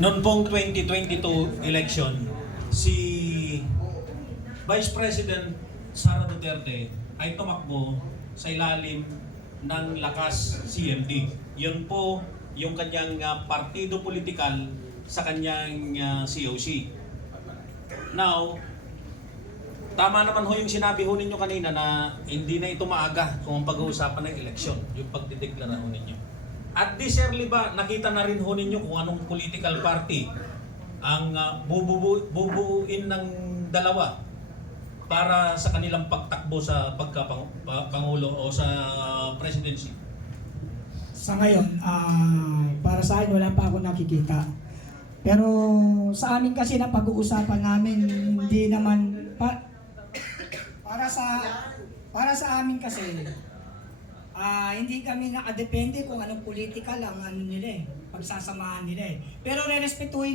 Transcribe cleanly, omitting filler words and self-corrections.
Noon pong 2022 election, si Vice President Sara Duterte ay tumakbo sa ilalim ng Lakas CMD. Yun po yung kanyang partido politikal sa kanyang COC. Now, tama naman ho yung sinabi ho ninyo kanina na hindi na ito maaga kung pag-uusapan ng eleksyon, yung pagdideklara ho ninyo. At this early ba, nakita na rin ho ninyo kung anong political party ang bubuuin ng dalawa para sa kanilang pagtakbo sa pagkapangulo o sa presidency? Sa ngayon, para sa akin wala pa ako nakikita. Pero sa amin kasi na pag-uusapan namin, hindi naman para sa amin kasi hindi kami nakadepende kung anong politika lang ano nila pagsasamahan nila Pero rerespetuhin